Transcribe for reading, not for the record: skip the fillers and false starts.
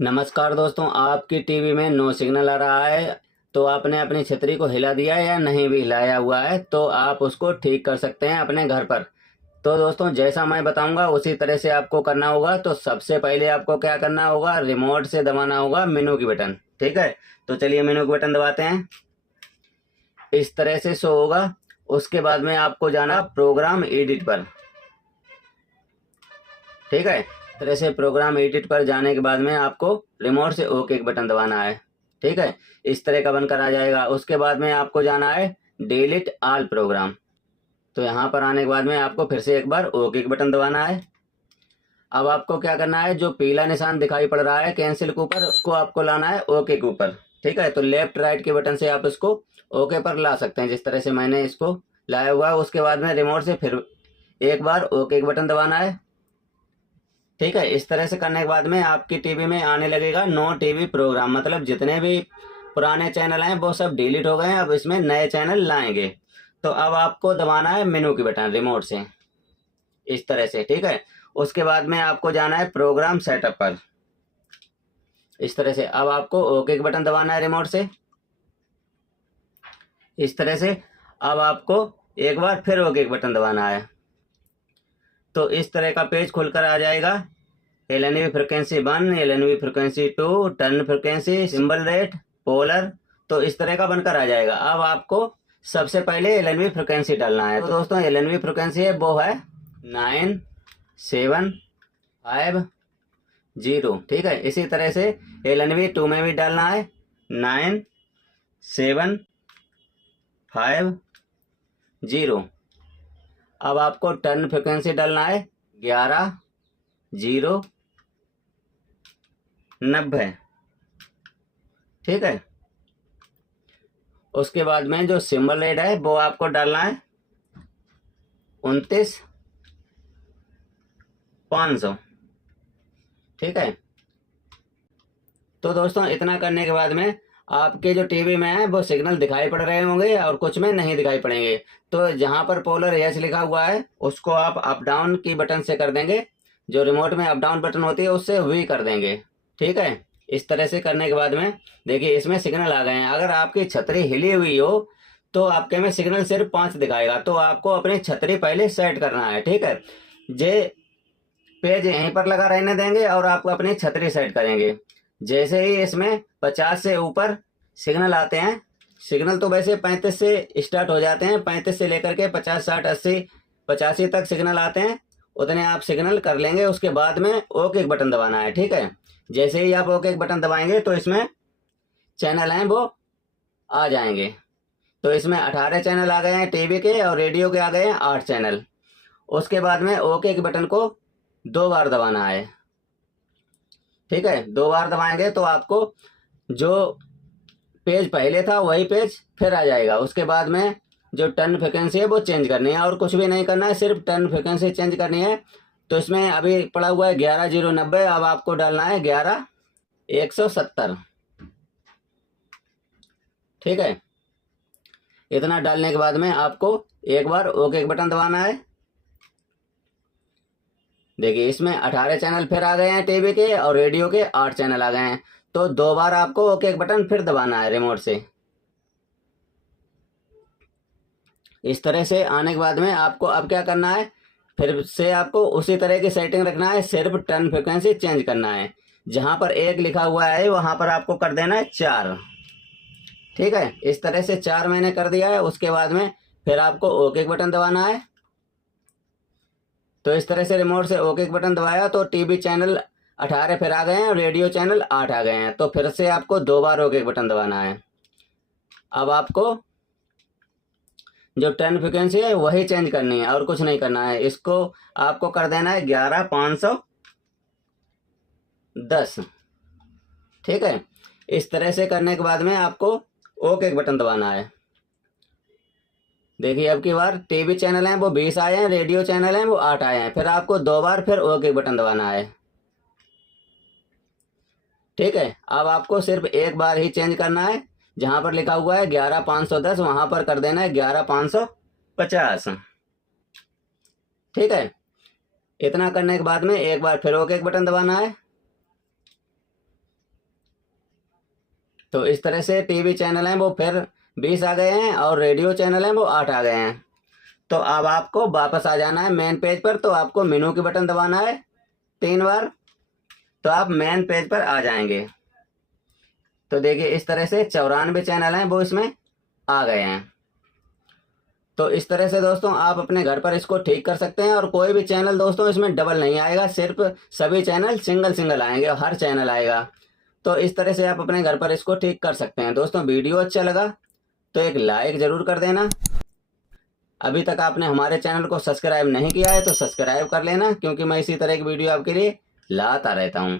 नमस्कार दोस्तों, आपकी टीवी में नो सिग्नल आ रहा है तो आपने अपनी छतरी को हिला दिया है या नहीं भी हिलाया हुआ है तो आप उसको ठीक कर सकते हैं अपने घर पर। तो दोस्तों, जैसा मैं बताऊंगा उसी तरह से आपको करना होगा। तो सबसे पहले आपको क्या करना होगा, रिमोट से दबाना होगा मेनू की बटन। ठीक है, तो चलिए मेनू की बटन दबाते हैं। इस तरह से शो होगा। उसके बाद में आपको जाना प्रोग्राम एडिट पर। ठीक है, इस तरह से प्रोग्राम एडिट पर जाने के बाद में आपको रिमोट से ओके बटन दबाना है। ठीक है, इस तरह का बनकर आ जाएगा। उसके बाद में आपको जाना है डिलीट ऑल प्रोग्राम। तो यहाँ पर आने के बाद में आपको फिर से एक बार ओके बटन दबाना है। अब आपको क्या करना है, जो पीला निशान दिखाई पड़ रहा है कैंसिल के ऊपर, उसको आपको लाना है ओके के ऊपर। ठीक है, तो लेफ्ट राइट के बटन से आप इसको ओके पर ला सकते हैं, जिस तरह से मैंने इसको लाया हुआ है। उसके बाद में रिमोट से फिर एक बार ओके बटन दबाना है। ठीक है, इस तरह से करने के बाद में आपकी टीवी में आने लगेगा नो टीवी प्रोग्राम, मतलब जितने भी पुराने चैनल हैं वो सब डिलीट हो गए हैं, अब इसमें नए चैनल लाएंगे। तो अब आपको दबाना है मेनू की बटन रिमोट से, इस तरह से। ठीक है, उसके बाद में आपको जाना है प्रोग्राम सेटअप पर, इस तरह से। अब आपको ओके बटन दबाना है रिमोट से, इस तरह से। अब आपको एक बार फिर ओके बटन दबाना है। तो इस तरह का पेज खुलकर आ जाएगा। LNB frequency 1, LNB frequency 2, turn frequency, symbol rate, polar. तो इस तरह का बनकर आ जाएगा। अब आपको सबसे पहले एलएनवी फ्रिक्वेंसी डालना है। तो दोस्तों, एलएनवी फ्रिक्वेंसी है वो है 975 0। ठीक है, इसी तरह से एलएनवी 2 में भी डालना है 975 0। अब आपको टर्न फ्रिक्वेंसी डालना है 11 0 90। ठीक है, उसके बाद में जो सिंबल रेट है वो आपको डालना है 29 500। ठीक है, तो दोस्तों इतना करने के बाद में आपके जो टीवी में है वो सिग्नल दिखाई पड़ रहे होंगे और कुछ में नहीं दिखाई पड़ेंगे। तो जहां पर पोलर एच लिखा हुआ है उसको आप अप डाउन की बटन से कर देंगे, जो रिमोट में अप डाउन बटन होती है उससे वी कर देंगे। ठीक है, इस तरह से करने के बाद में देखिए इसमें सिग्नल आ गए हैं। अगर आपकी छतरी हिली हुई हो तो आपके में सिग्नल सिर्फ 5 दिखाएगा। तो आपको अपनी छतरी पहले सेट करना है। ठीक है, जे पेज यहीं पर लगा रहने देंगे और आपको अपनी छतरी सेट करेंगे। जैसे ही इसमें 50 से ऊपर सिग्नल आते हैं, सिग्नल तो वैसे 35 से स्टार्ट हो जाते हैं, 35 से लेकर के 50 60 80 85 तक सिग्नल आते हैं, उतने आप सिग्नल कर लेंगे। उसके बाद में ओके बटन दबाना है। ठीक है, जैसे ही आप ओके बटन दबाएंगे तो इसमें चैनल हैं वो आ जाएंगे। तो इसमें 18 चैनल आ गए हैं टीवी के, और रेडियो के आ गए हैं 8 चैनल। उसके बाद में ओके के बटन को 2 बार दबाना है। ठीक है, 2 बार दबाएंगे तो आपको जो पेज पहले था वही पेज फिर आ जाएगा। उसके बाद में जो टर्न फ्रिक्वेंसी है वो चेंज करनी है, और कुछ भी नहीं करना है, सिर्फ टर्न फ्रिक्वेंसी चेंज करनी है। तो इसमें अभी पड़ा हुआ है 11 0 90, अब आपको डालना है 11 170। ठीक है, इतना डालने के बाद में आपको एक बार ओके बटन दबाना है। देखिए इसमें 18 चैनल फिर आ गए हैं टीवी के, और रेडियो के 8 चैनल आ गए हैं। तो 2 बार आपको ओके बटन फिर दबाना है रिमोट से। इस तरह से आने के बाद में आपको अब क्या करना है, फिर से आपको उसी तरह की सेटिंग रखना है, सिर्फ टर्न फ्रिक्वेंसी चेंज करना है। जहां पर 1 लिखा हुआ है वहां पर आपको कर देना है 4। ठीक है, इस तरह से 4 मैंने कर दिया है। उसके बाद में फिर आपको ओके बटन दबाना है। तो इस तरह से रिमोट से ओके बटन दबाया तो टीवी चैनल 18 फिर आ गए हैं, रेडियो चैनल 8 आ गए हैं। तो फिर से आपको 2 बार ओके बटन दबाना है। अब आपको जो टर्न फ्रिक्वेंसी है वही चेंज करनी है और कुछ नहीं करना है। इसको आपको कर देना है 11 510। ठीक है, इस तरह से करने के बाद में आपको ओके बटन दबाना है। देखिए अब की बार टीवी चैनल हैं वो 20 आए हैं, रेडियो चैनल हैं वो 8 आए हैं। फिर आपको 2 बार फिर ओके बटन दबाना है। ठीक है, अब आपको सिर्फ एक बार ही चेंज करना है। जहां पर लिखा हुआ है 11 510 वहां पर कर देना है 11 550। ठीक है, इतना करने के बाद में एक बार फिर ओके बटन दबाना है। तो इस तरह से टीवी चैनल हैं वो फिर 20 आ गए हैं और रेडियो चैनल हैं वो 8 आ गए हैं। तो अब आपको वापस आ जाना है मेन पेज पर। तो आपको मेनू की बटन दबाना है 3 बार, तो आप मेन पेज पर आ जाएंगे। तो देखिए इस तरह से 94 चैनल हैं वो इसमें आ गए हैं। तो इस तरह से दोस्तों आप अपने घर पर इसको ठीक कर सकते हैं। और कोई भी चैनल दोस्तों इसमें डबल नहीं आएगा, सिर्फ सभी चैनल सिंगल सिंगल आएंगे और हर चैनल आएगा। तो इस तरह से आप अपने घर पर इसको ठीक कर सकते हैं। दोस्तों वीडियो अच्छा लगा तो एक लाइक ज़रूर कर देना। अभी तक आपने हमारे चैनल को सब्सक्राइब नहीं किया है तो सब्सक्राइब कर लेना, क्योंकि मैं इसी तरह की वीडियो आपके लिए लाता रहता हूँ।